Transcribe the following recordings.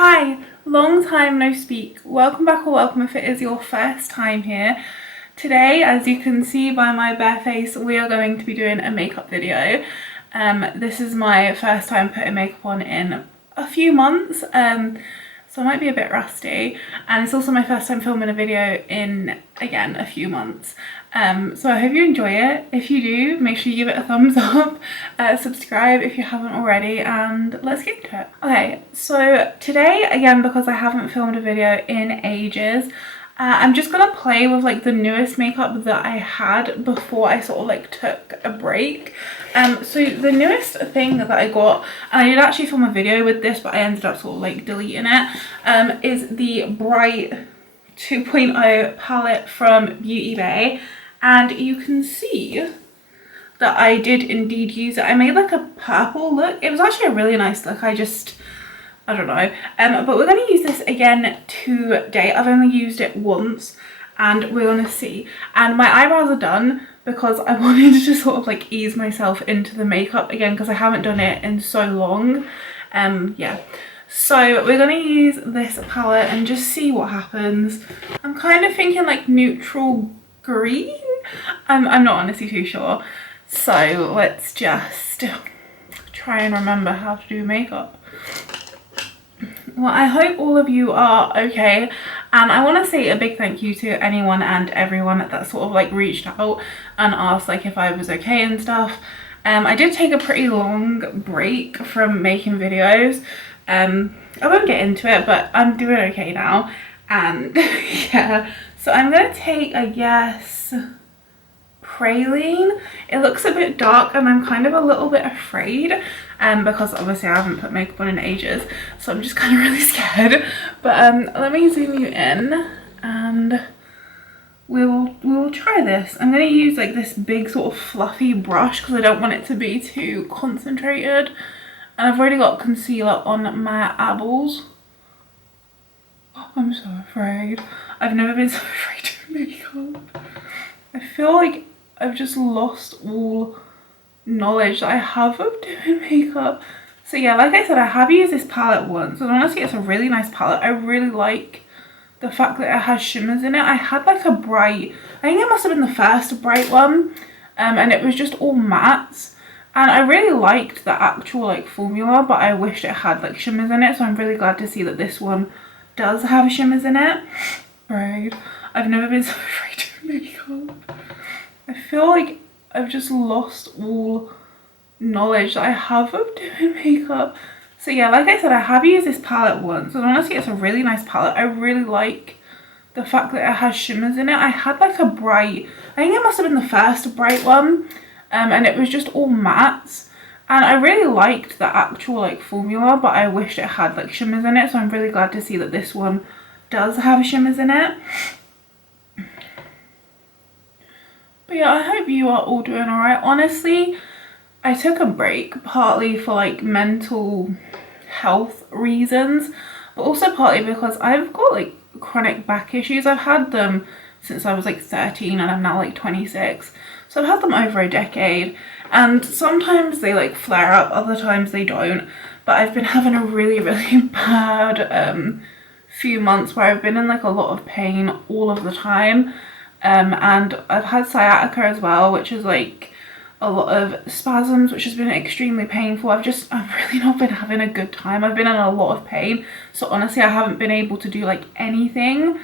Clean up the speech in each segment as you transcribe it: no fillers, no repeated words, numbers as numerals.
Hi, long time no speak. Welcome back or welcome if it is your first time here. Today, as you can see by my bare face, we are going to be doing a makeup video. This is my first time putting makeup on in a few months, so I might be a bit rusty, and it's also my first time filming a video in, again, a few months. So I hope you enjoy it. If you do, make sure you give it a thumbs up, subscribe if you haven't already, and let's get into it. Okay, so today, again, because I haven't filmed a video in ages, I'm just gonna play with like the newest makeup that I had before I sort of like took a break. So the newest thing that I got, and I did actually film a video with this, but I ended up sort of like deleting it, is the Bright 2.0 palette from Beauty Bay. And you can see that I did indeed use it. I made like a purple look. It was actually a really nice look. I don't know. But we're going to use this again today. I've only used it once and we're going to see. And my eyebrows are done because I wanted to just sort of like ease myself into the makeup again because I haven't done it in so long. Yeah. So we're going to use this palette and just see what happens. I'm kind of thinking like neutral green. I'm not honestly too sure. So let's just try and remember how to do makeup. Well, I hope all of you are okay, and I want to say a big thank you to anyone and everyone that sort of like reached out and asked like if I was okay and stuff. I did take a pretty long break from making videos. I won't get into it, but I'm doing okay now, and yeah. So I'm gonna take, I guess, Praline. It looks a bit dark and I'm kind of a little bit afraid because obviously I haven't put makeup on in ages, so I'm just kind of really scared. But let me zoom you in and we'll try this. I'm going to use like this big sort of fluffy brush because I don't want it to be too concentrated, and I've already got concealer on my eyeballs. I'm so afraid. I've never been so afraid to makeup. I feel like I've just lost all knowledge that I have of doing makeup. So yeah, like I said, I have used this palette once, and honestly it's a really nice palette. I really like the fact that it has shimmers in it. I had like a bright, I think it must have been the first bright one, and it was just all mattes. And I really liked the actual like formula, but I wished it had like shimmers in it, so I'm really glad to see that this one does have shimmers in it. Right, I've never been so afraid to makeup. I feel like I've just lost all knowledge that I have of doing makeup. So yeah, like I said, I have used this palette once, and honestly it's a really nice palette. I really like the fact that it has shimmers in it. I had like a bright, I think it must have been the first bright one, and it was just all mattes. And I really liked the actual like formula, but I wished it had like shimmers in it, so I'm really glad to see that this one does have shimmers in it. But yeah, I hope you are all doing alright. Honestly, I took a break partly for like mental health reasons, but also partly because I've got like chronic back issues. I've had them since I was like 13 and I'm now like 26. So I've had them over a decade, and sometimes they like flare up, other times they don't. But I've been having a really bad few months where I've been in like a lot of pain all of the time. And I've had sciatica as well, which is like a lot of spasms, which has been extremely painful. I've really not been having a good time. I've been in a lot of pain, so honestly I haven't been able to do like anything.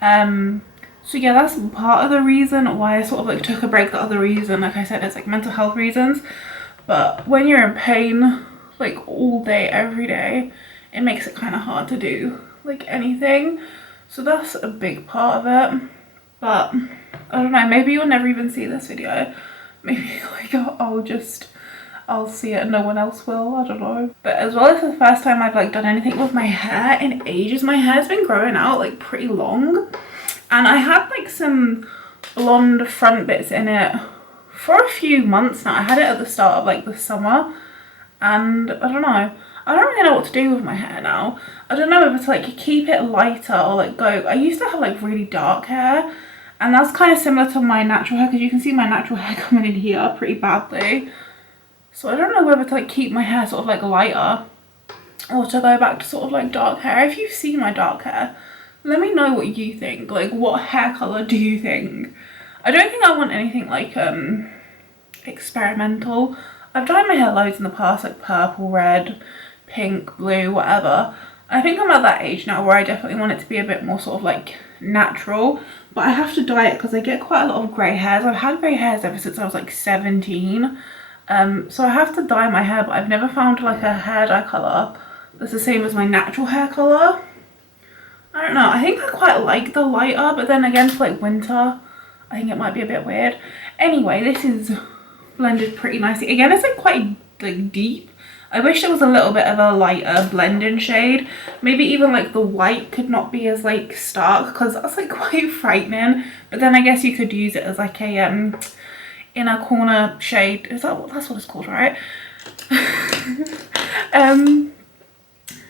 So yeah, that's part of the reason why I sort of like took a break. The other reason, like I said, is like mental health reasons. But when you're in pain like all day every day, it makes it kind of hard to do like anything. So that's a big part of it. But I don't know, maybe you'll never even see this video. Maybe like I'll see it and no one else will, I don't know. But as well, it's the first time I've like done anything with my hair in ages. My hair's been growing out like pretty long, and I had like some blonde front bits in it for a few months now. I had it at the start of like the summer, and I don't know. I don't really know what to do with my hair now. I don't know whether to like keep it lighter or like go. I used to have like really dark hair, and that's kind of similar to my natural hair, because you can see my natural hair coming in here pretty badly. So I don't know whether to like keep my hair sort of like lighter or to go back to sort of like dark hair. If you've seen my dark hair, let me know what you think. Like, what hair colour do you think? I don't think I want anything like experimental. I've dyed my hair loads in the past, like purple, red, pink, blue, whatever. I think I'm at that age now where I definitely want it to be a bit more sort of like natural, but I have to dye it because I get quite a lot of grey hairs. I've had grey hairs ever since I was like 17, so I have to dye my hair, but I've never found like a hair dye colour that's the same as my natural hair colour. I don't know, I think I quite like the lighter, but then again for like winter I think it might be a bit weird. Anyway, this is blended pretty nicely. Again, it's like quite like deep. I wish there was a little bit of a lighter blending shade. Maybe even like the white could not be as like stark, because that's like quite frightening. But then I guess you could use it as like a inner corner shade. Is that what, that's what it's called, right?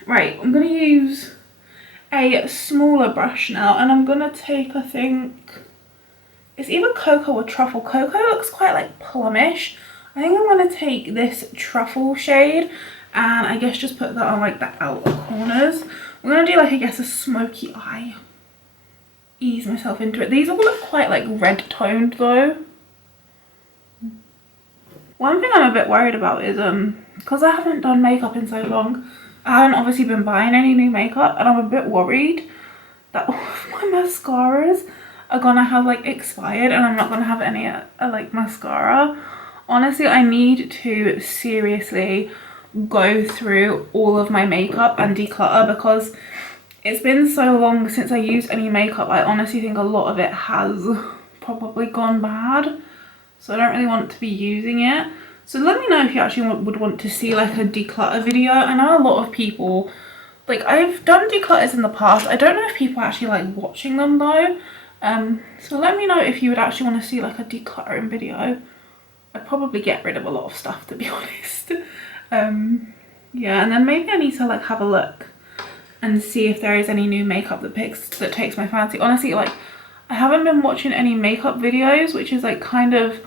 Right, I'm gonna use a smaller brush now, and I'm gonna take, I think it's either cocoa or truffle. Cocoa looks quite like plumish. I think I'm going to take this truffle shade and I guess just put that on like the outer corners. I'm going to do like, I guess, a smoky eye. Ease myself into it. These all look quite like red toned though. One thing I'm a bit worried about is because I haven't done makeup in so long, I haven't obviously been buying any new makeup, and I'm a bit worried that all of my mascaras are gonna have like expired and I'm not gonna have any like mascara. Honestly, I need to seriously go through all of my makeup and declutter, because it's been so long since I used any makeup. I honestly think a lot of it has probably gone bad, so I don't really want to be using it. So let me know if you actually would want to see like a declutter video. I know a lot of people, like, I've done declutters in the past. I don't know if people actually like watching them though. So let me know if you would actually want to see like a decluttering video. I'd probably get rid of a lot of stuff, to be honest. Yeah, and then maybe I need to like have a look and see if there is any new makeup that takes my fancy. Honestly, like, I haven't been watching any makeup videos, which is like kind of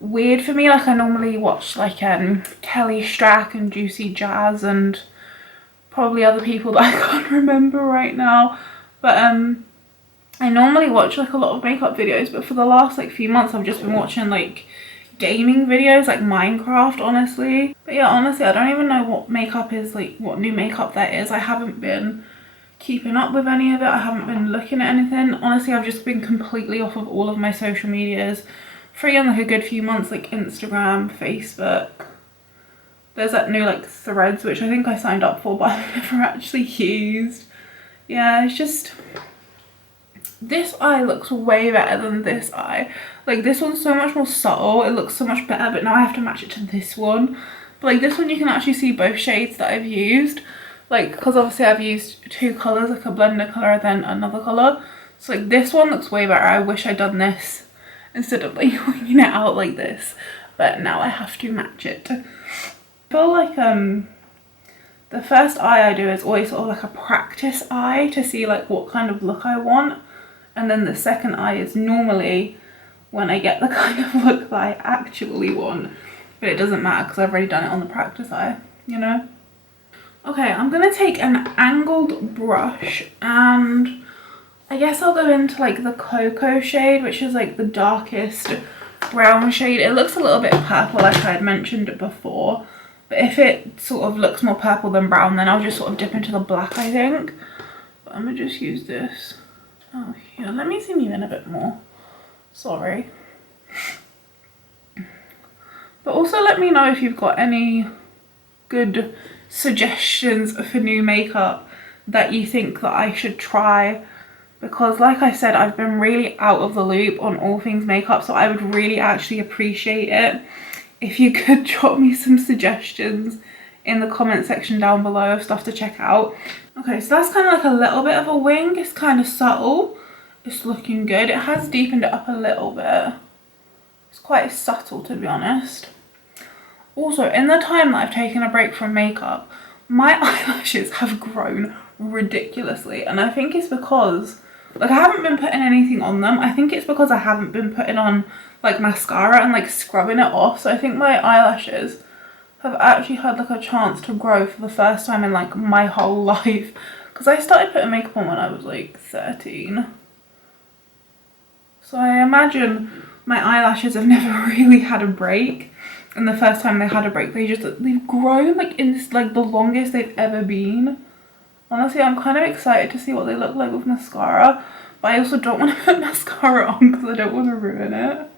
weird for me. Like, I normally watch like Kelly Strack and Juicy Jazz and probably other people that I can't remember right now, but I normally watch like a lot of makeup videos, but for the last like few months I've just been watching like gaming videos, like Minecraft, honestly. But yeah, honestly, I don't even know what makeup is, like what new makeup there is. I haven't been keeping up with any of it. I haven't been looking at anything. Honestly, I've just been completely off of all of my social medias for like a good few months, like Instagram, Facebook. There's that new like Threads, which I think I signed up for, but I've never actually used. Yeah, it's just, this eye looks way better than this eye. Like, this one's so much more subtle, it looks so much better, but now I have to match it to this one. But like this one, you can actually see both shades that I've used, like, because obviously I've used two colours, like a blender colour and then another colour. So like this one looks way better. I wish I'd done this instead of like winging it out like this, but now I have to match it. I feel like the first eye I do is always sort of like a practice eye to see like what kind of look I want, and then the second eye is normally when I get the kind of look that I actually want, but it doesn't matter because I've already done it on the practice eye, you know? Okay, I'm gonna take an angled brush and I guess I'll go into like the cocoa shade, which is like the darkest brown shade. It looks a little bit purple like I had mentioned before, but if it sort of looks more purple than brown, then I'll just sort of dip into the black, I think. But I'm gonna just use this. Oh yeah, let me zoom you in a bit more. Sorry. But also let me know if you've got any good suggestions for new makeup that you think that I should try, because like I said, I've been really out of the loop on all things makeup, so I would really actually appreciate it if you could drop me some suggestions in the comment section down below of stuff to check out. Okay, so that's kind of like a little bit of a wing. It's kind of subtle. It's looking good. It has deepened it up a little bit. It's quite subtle, to be honest. Also, in the time that I've taken a break from makeup, my eyelashes have grown ridiculously, and I think it's because, like, I haven't been putting anything on them. I think it's because I haven't been putting on like mascara and like scrubbing it off, so I think my eyelashes have actually had like a chance to grow for the first time in like my whole life. Because I started putting makeup on when I was like 13. So I imagine my eyelashes have never really had a break. And the first time they had a break, they've grown like in this, like the longest they've ever been. Honestly, I'm kind of excited to see what they look like with mascara. But I also don't want to put mascara on because I don't want to ruin it.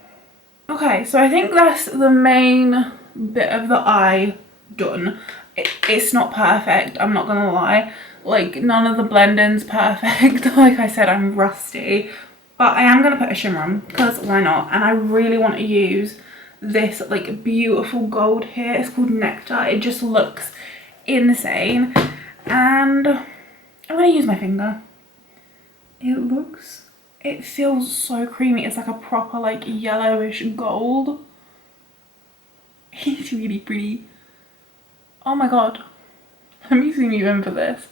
Okay, so I think that's the main bit of the eye done. It's not perfect, I'm not gonna lie. Like, none of the blend-in's perfect. Like I said, I'm rusty. But I am gonna put a shimmer on, because why not? And I really want to use this like beautiful gold here. It's called Nectar. It just looks insane. And I'm gonna use my finger. It feels so creamy. It's like a proper like yellowish gold. It's really pretty. Oh my god. Let me zoom you in for this.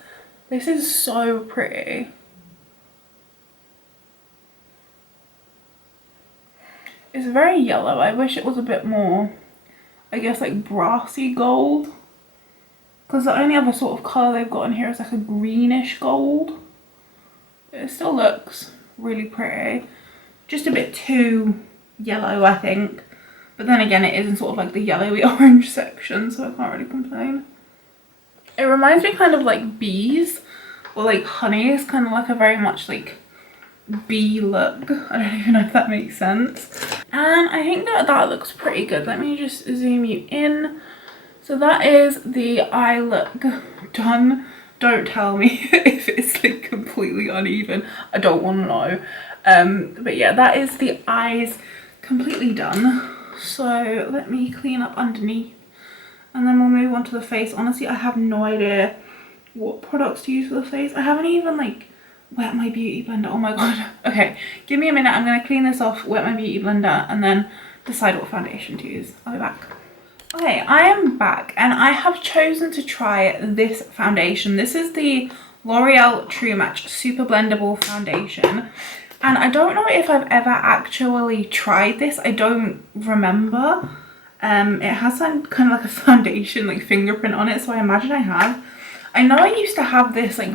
This is so pretty. It's very yellow. I wish it was a bit more, I guess, like brassy gold. Because the only other sort of colour they've got in here is like a greenish gold. But it still looks really pretty. Just a bit too yellow, I think. But then again, it is in sort of like the yellowy orange section, so I can't really complain. It reminds me kind of like bees or like honey. It's kind of like a very much like bee look. I don't even know if that makes sense. And I think that looks pretty good. Let me just zoom you in. So that is the eye look done. Don't tell me if it's like completely uneven. I don't want to know. But yeah, that is the eyes completely done. So let me clean up underneath and then we'll move on to the face. Honestly, I have no idea what products to use for the face. I haven't even like wet my beauty blender. Oh my god. Okay, give me a minute. I'm gonna clean this off, wet my beauty blender, and then decide what foundation to use. I'll be back. Okay, I am back and I have chosen to try this foundation. This is the L'Oreal True Match Super Blendable Foundation. And I don't know if I've ever actually tried this. I don't remember. It has some kind of like a foundation like fingerprint on it, so I imagine I have. I know I used to have this like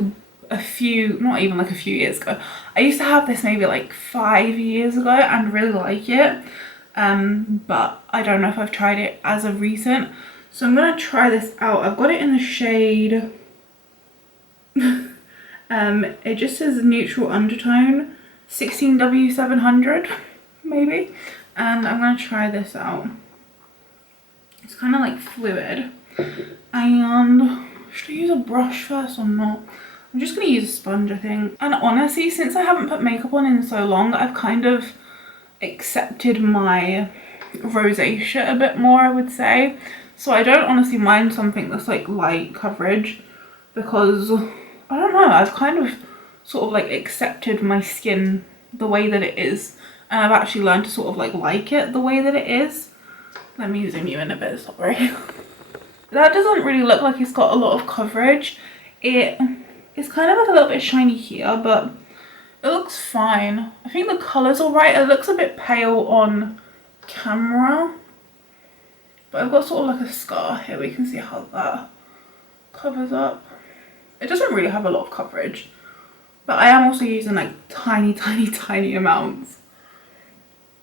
not even like a few years ago. I used to have this maybe like 5 years ago and really like it. But I don't know if I've tried it as of recent. So I'm gonna try this out. I've got it in the shade. It just says neutral undertone. 16W700 maybe, and I'm gonna try this out. It's kind of like fluid, and should I use a brush first or not? I'm just gonna use a sponge, I think. And honestly, since I haven't put makeup on in so long, I've kind of accepted my rosacea a bit more, I would say. So I don't honestly mind something that's like light coverage, because I don't know, I've kind of sort of like accepted my skin the way that it is, and I've actually learned to sort of like it the way that it is. Let me zoom you in a bit, sorry. That doesn't really look like it's got a lot of coverage. It's kind of like a little bit shiny here, but it looks fine. I think the colour's alright. It looks a bit pale on camera, but I've got sort of like a scar here. We can see how that covers up. It doesn't really have a lot of coverage, but I am also using like tiny amounts.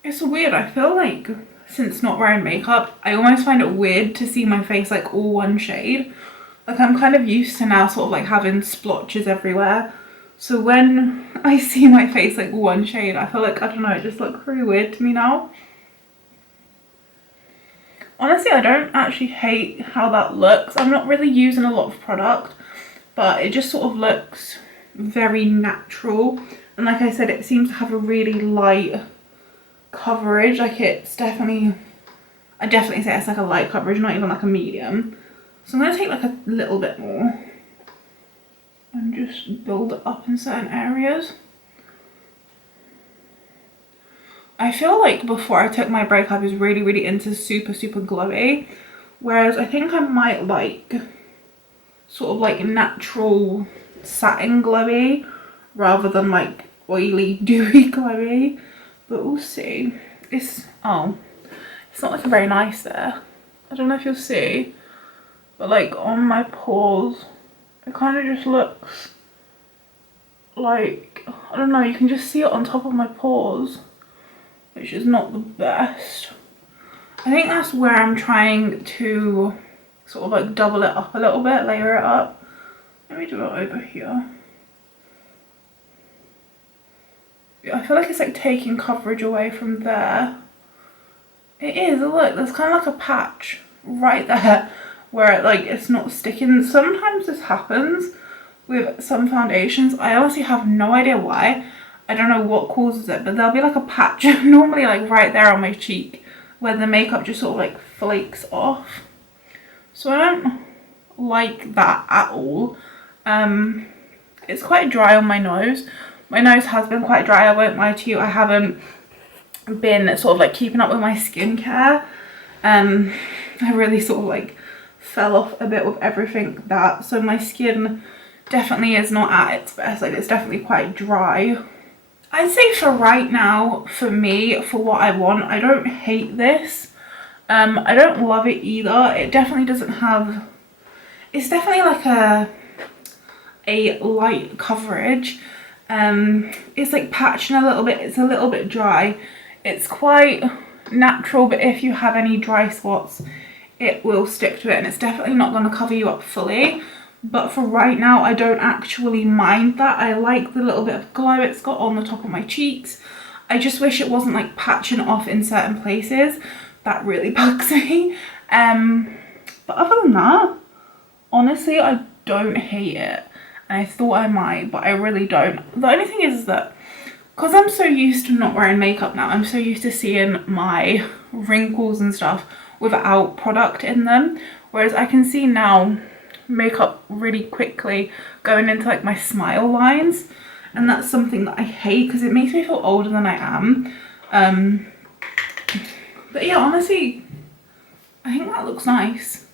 It's weird. I feel like since not wearing makeup, I almost find it weird to see my face like all one shade. Like I'm kind of used to now sort of like having splotches everywhere. So when I see my face like one shade, I feel like, I don't know, it just looks really weird to me now. Honestly, I don't actually hate how that looks. I'm not really using a lot of product, but it just sort of looks very natural. And like I said, it seems to have a really light coverage. Like it's definitely, I definitely say it's like a light coverage, not even like a medium. So I'm going to take like a little bit more and just build it up in certain areas. I feel like before I took my break I was really into super glowy, whereas I think I might like sort of like natural satin glowy rather than like oily dewy glowy, but we'll see. It's not looking very nice there. I don't know if you'll see, but like on my pores, it kind of just looks like, I don't know, you can just see it on top of my pores, which is not the best. I think that's where I'm trying to sort of like double it up a little bit, layer it up. Let me do it over here. Yeah, I feel like it's like taking coverage away from there. It is, look, there's kind of like a patch right there where it, like, it's not sticking. Sometimes this happens with some foundations. I honestly have no idea why. I don't know what causes it, but there'll be like a patch normally like right there on my cheek where the makeup just sort of like flakes off. So I don't like that at all. It's quite dry on my nose. My nose has been quite dry, I won't lie to you. I haven't been sort of like keeping up with my skincare. I really sort of like fell off a bit with everything that, so my skin definitely is not at its best. Like, it's definitely quite dry. I'd say for right now, for me, for what I want, I don't hate this. I don't love it either. It definitely doesn't have, it's definitely like a light coverage. It's like patching a little bit, it's a little bit dry. It's quite natural, but if you have any dry spots, it will stick to it, and it's definitely not going to cover you up fully. But for right now, I don't actually mind that. I like the little bit of glow it's got on the top of my cheeks. I just wish it wasn't like patching off in certain places. That really bugs me. But other than that, honestly, I don't hate it. And I thought I might, but I really don't. The only thing is that because I'm so used to not wearing makeup now, I'm so used to seeing my wrinkles and stuff without product in them. Whereas I can see now makeup really quickly going into like my smile lines, and that's something that I hate because it makes me feel older than I am. But yeah, honestly, I think that looks nice.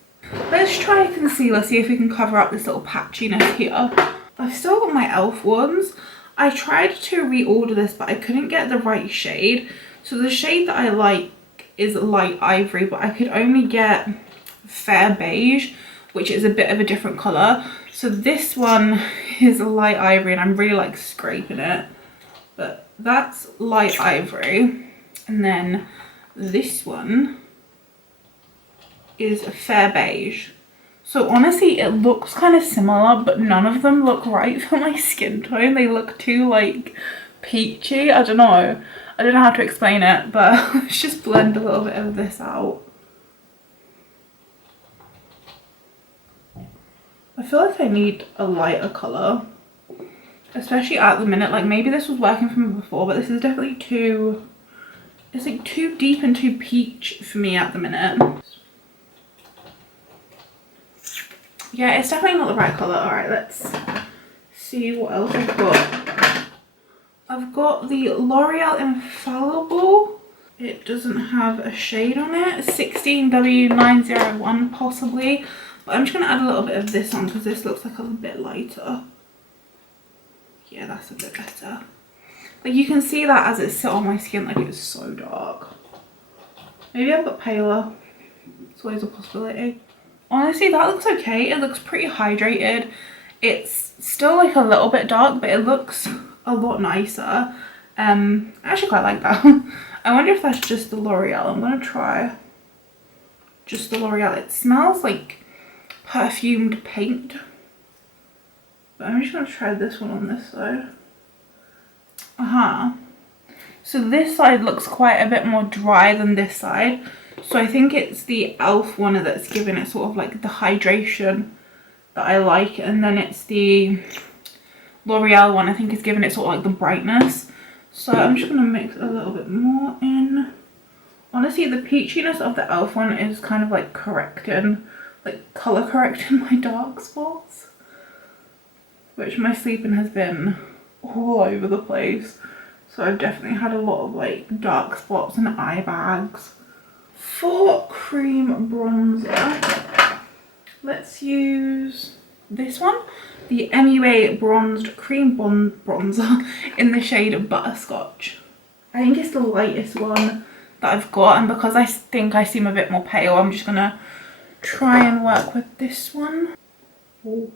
Let's try a concealer, see if we can cover up this little patchiness here. I've still got my e.l.f. ones. I tried to reorder this, but I couldn't get the right shade. So the shade that I like is light ivory, but I could only get fair beige, which is a bit of a different colour. So this one is light ivory, and I'm really like scraping it. But that's light ivory. And then this one is a fair beige. So honestly, it looks kind of similar, but none of them look right for my skin tone. They look too like peachy. I don't know how to explain it, but let's just blend a little bit of this out. I feel like I need a lighter colour, especially at the minute. Like, maybe this was working for me before, but this is definitely too, it's like too deep and too peach for me at the minute. Yeah, it's definitely not the right colour. Alright, let's see what else I've got. I've got the L'Oreal Infallible. It doesn't have a shade on it. 16W901 possibly. But I'm just going to add a little bit of this on because this looks like a bit lighter. Yeah, that's a bit better. Like, you can see that as it sits on my skin, like it's so dark. Maybe I've got paler. It's always a possibility. Honestly, that looks okay. It looks pretty hydrated. It's still like a little bit dark, but it looks a lot nicer. I actually quite like that. I wonder if that's just the L'Oreal. I'm gonna try just the L'Oreal. It smells like perfumed paint. But I'm just gonna try this one on this side. So this side looks quite a bit more dry than this side. So I think it's the e.l.f. one that's giving it sort of like the hydration that I like, and then it's the L'Oreal one I think is giving it sort of like the brightness. So I'm just going to mix a little bit more in. Honestly, the peachiness of the e.l.f. one is kind of like correcting, like colour correcting my dark spots, which my sleeping has been all over the place. So I've definitely had a lot of like dark spots and eye bags. For cream bronzer, let's use this one, the MUA Bronzed Cream Bronzer in the shade Butterscotch. I think it's the lightest one that I've got, and because I think I seem a bit more pale, I'm just gonna try and work with this one. Oh,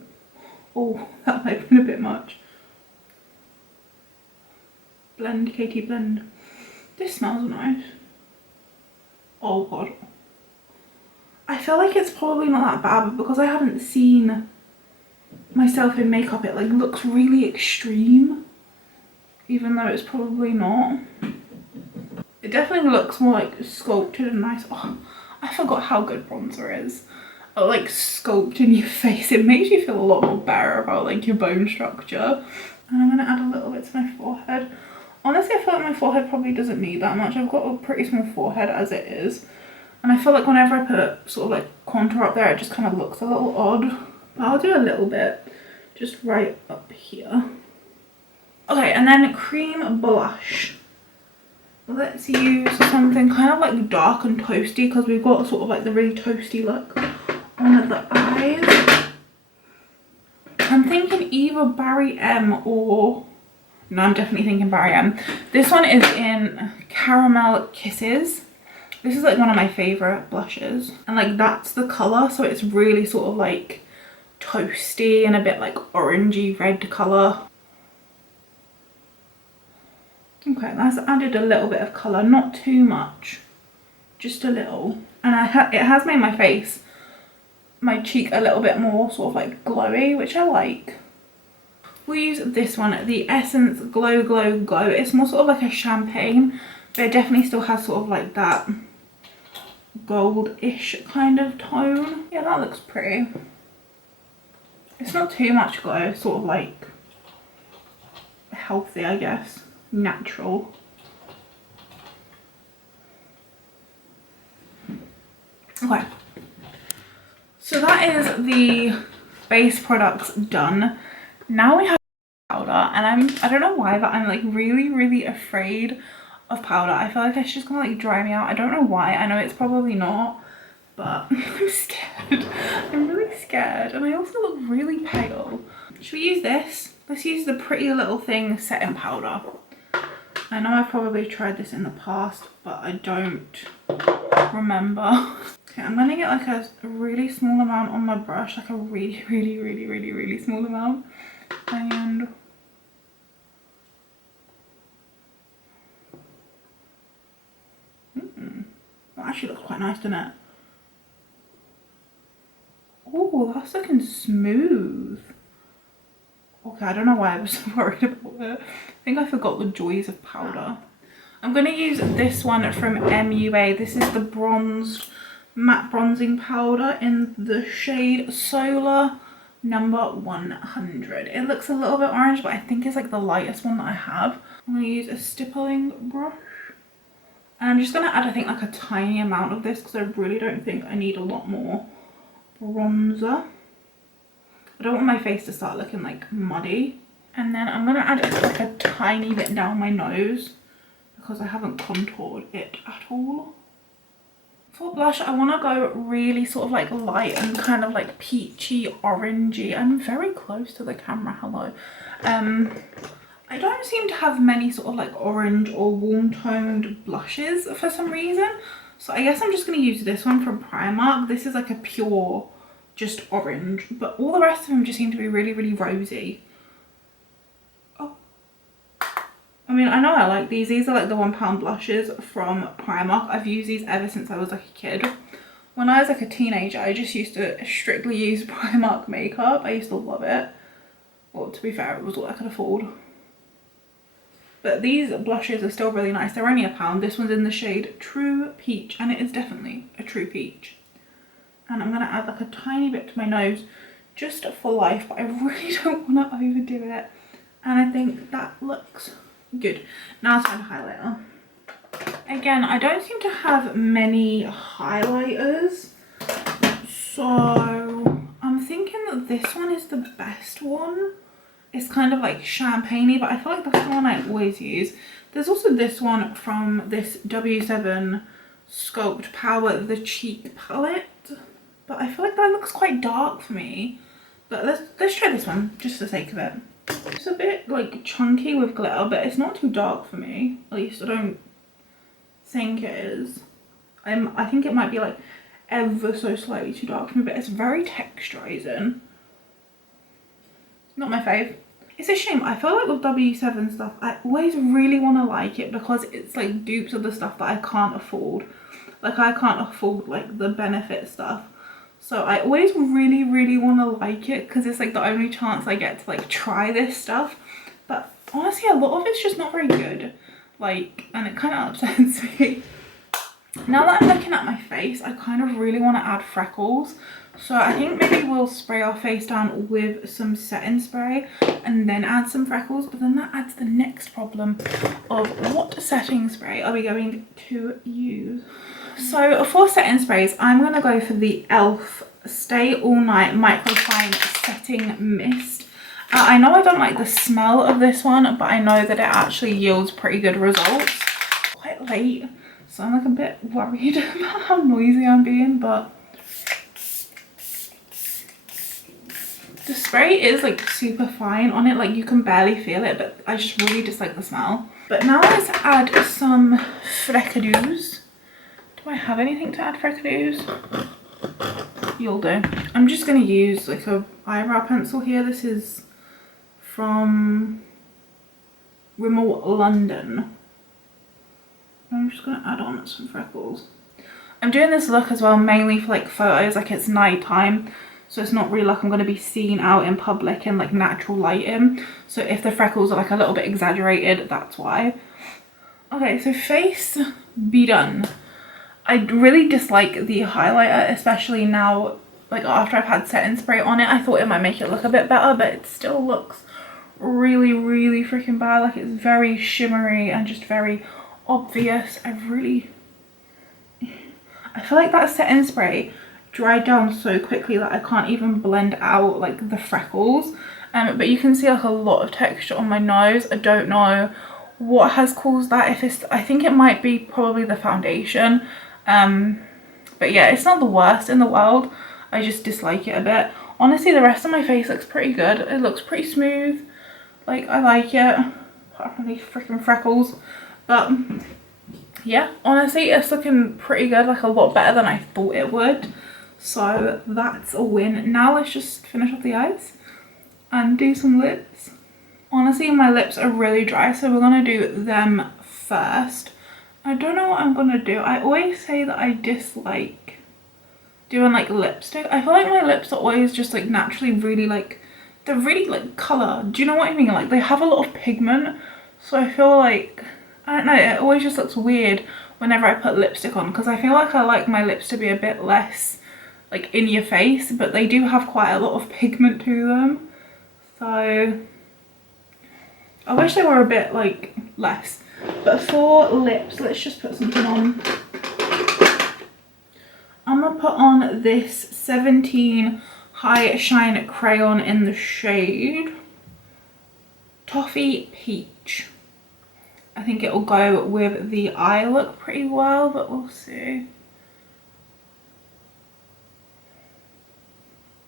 oh, that might have been a bit much. Blend, Katie, blend. This smells nice. Oh god. I feel like it's probably not that bad, but because I haven't seen myself in makeup, it like looks really extreme, even though it's probably not. It definitely looks more like sculpted and nice. Oh, I forgot how good bronzer is. Oh, like sculpting your face. It makes you feel a lot more better about like your bone structure. And I'm gonna add a little bit to my forehead. Honestly, I feel like my forehead probably doesn't need that much. I've got a pretty small forehead as it is. And I feel like whenever I put sort of like contour up there, it just kind of looks a little odd. But I'll do a little bit, just right up here. Okay, and then cream blush. Let's use something kind of like dark and toasty, because we've got sort of like the really toasty look on the eyes. I'm thinking either Barry M or... No, I'm definitely thinking Barry M. This one is in Caramel Kisses. This is like one of my favourite blushes. And like that's the colour, so it's really sort of like toasty and a bit like orangey red colour. Okay, that's added a little bit of colour, not too much, just a little. And it has made my face, my cheek a little bit more sort of like glowy, which I like. We'll use this one, the Essence Glow Glow Glow. It's more sort of like a champagne, but it definitely still has sort of like that gold-ish kind of tone. Yeah, that looks pretty. It's not too much glow, sort of like healthy, I guess, natural. Okay, so that is the base products done. Now we have powder, and I don't know why, but I'm like really afraid of powder. I feel like it's just gonna like dry me out. I don't know why. I know it's probably not, but I'm scared. I'm really scared, and I also look really pale. Should we use this? Let's use the Pretty Little Thing setting powder. I know I've probably tried this in the past, but I don't remember. Okay, I'm gonna get like a really small amount on my brush, like a really small amount, and that actually looks quite nice, doesn't it? Oh, that's looking smooth. Okay, I don't know why I was so worried about it. I think I forgot the joys of powder. I'm going to use this one from MUA. This is the bronzed matte bronzing powder in the shade Solar number 100. It looks a little bit orange, but I think it's like the lightest one that I have. I'm going to use a stippling brush. And I'm just going to add, I think, like a tiny amount of this, because I really don't think I need a lot more bronzer. I don't want my face to start looking like muddy. And then I'm going to add like a tiny bit down my nose, because I haven't contoured it at all. For blush, I want to go really sort of like light and kind of like peachy, orangey. I'm very close to the camera, hello. I don't seem to have many sort of like orange or warm toned blushes for some reason. So I guess I'm just going to use this one from Primark. This is like a pure, just orange. But all the rest of them just seem to be really rosy. Oh. I mean, I know I like these. These are like the £1 blushes from Primark. I've used these ever since I was like a kid. When I was like a teenager, I just used to strictly use Primark makeup. I used to love it. Well, to be fair, it was all I could afford. But these blushes are still really nice. They're only £1. This one's in the shade True Peach, and it is definitely a true peach. And I'm going to add like a tiny bit to my nose just for life, but I really don't want to overdo it. And I think that looks good. Now it's time for highlighter. Again, I don't seem to have many highlighters, so I'm thinking that this one is the best one. It's kind of like champagne-y, but I feel like that's the one I always use. There's also this one from this W7 Sculpt Power the Cheek palette, but I feel like that looks quite dark for me. But let's try this one just for the sake of it. It's a bit like chunky with glitter, but it's not too dark for me. At least I don't think it is. I think it might be like ever so slightly too dark for me, but it's very texturizing. Not my fave. It's a shame. I feel like with W7 stuff, I always really want to like it because it's like dupes of the stuff that I can't afford. Like I can't afford like the benefit stuff. So I always really want to like it because it's like the only chance I get to like try this stuff. But honestly, a lot of it's just not very good. Like, and it kind of upsets me. Now that I'm looking at my face, I kind of really want to add freckles. So I think maybe we'll spray our face down with some setting spray and then add some freckles. But then that adds the next problem of what setting spray are we going to use? So for setting sprays, I'm going to go for the e.l.f. Stay All Night Microfine Setting Mist. I know I don't like the smell of this one, but I know that it actually yields pretty good results. Quite late, so I'm like a bit worried about how noisy I'm being, but the spray is like super fine on it, like you can barely feel it, but I just really dislike the smell. But now let's add some freckles. Do I have anything to add freckles? You'll do. I'm just going to use like a eyebrow pencil here. This is from Rimmel London. I'm just going to add on some freckles. I'm doing this look as well mainly for like photos, like it's night time, so it's not really like I'm going to be seen out in public in like natural lighting. So if the freckles are like a little bit exaggerated, that's why. Okay, so face be done. I really dislike the highlighter, especially now, like after I've had setting spray on it. I thought it might make it look a bit better, but it still looks really freaking bad. Like it's very shimmery and just very obvious. I feel like that setting spray dried down so quickly that I can't even blend out like the freckles. But you can see like a lot of texture on my nose. I don't know what has caused that. I think it might be probably the foundation. But yeah, it's not the worst in the world. I just dislike it a bit. Honestly, the rest of my face looks pretty good. It looks pretty smooth. Like, I like it. Apart from these freaking freckles. But yeah, honestly, it's looking pretty good. Like a lot better than I thought it would. So that's a win. Now let's just finish off the eyes and do some lips. Honestly, my lips are really dry, so we're gonna do them first. I don't know what I'm gonna do. I always say that I dislike doing like lipstick. I feel like my lips are always just like naturally really like, they're really like colour. Do you know what I mean? Like they have a lot of pigment. So I feel like, I don't know, it always just looks weird whenever I put lipstick on, because I feel like I like my lips to be a bit less like in your face, but they do have quite a lot of pigment to them. So I wish they were a bit like less. But for lips, let's just put something on. I'm gonna put on this 17 High Shine Crayon in the shade Toffee Peach. I think it will go with the eye look pretty well, but we'll see.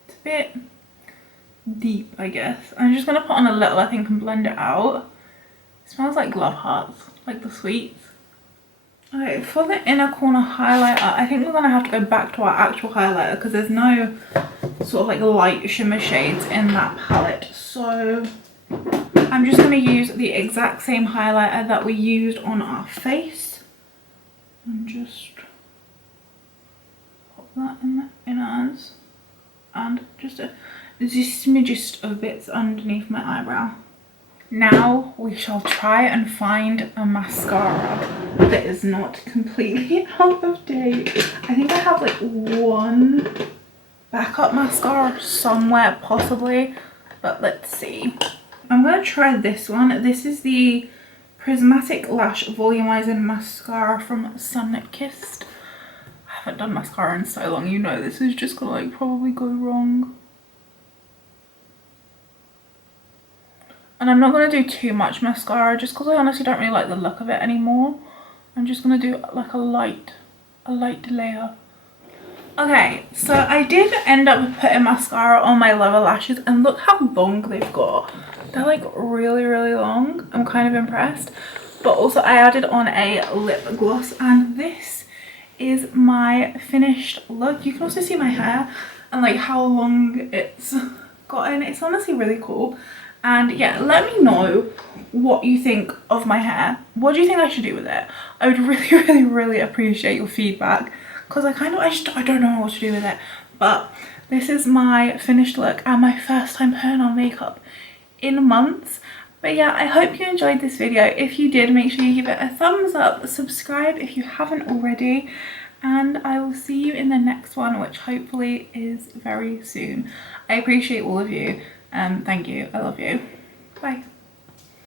It's a bit deep, I guess. I'm just gonna put on a little, I think, and blend it out. It smells like glove hearts, like the sweets. Okay, for the inner corner highlighter, I think we're gonna have to go back to our actual highlighter because there's no sort of like light shimmer shades in that palette. So I'm just gonna use the exact same highlighter that we used on our face and just pop that in the inners and just the smidgest of bits underneath my eyebrow. Now we shall try and find a mascara that is not completely out of date. I think I have like one backup mascara somewhere possibly, but let's see. I'm going to try this one. This is the Prismatic Lash Volumizing Mascara from Sunkissed. I haven't done mascara in so long, you know this is just going to like probably go wrong. And I'm not going to do too much mascara just because I honestly don't really like the look of it anymore. I'm just going to do like a light layer. Okay, so I did end up putting mascara on my lower lashes and look how long they've got. They're like really long. I'm kind of impressed. But also I added on a lip gloss and this is my finished look. You can also see my hair and like how long it's gotten. It's honestly really cool. And yeah, let me know what you think of my hair. What do you think I should do with it? I would really appreciate your feedback, because I don't know what to do with it. But this is my finished look and my first time putting on makeup in months. But yeah, I hope you enjoyed this video. If you did, make sure you give it a thumbs up, subscribe if you haven't already, and I will see you in the next one, which hopefully is very soon. I appreciate all of you. Thank you. I love you. Bye.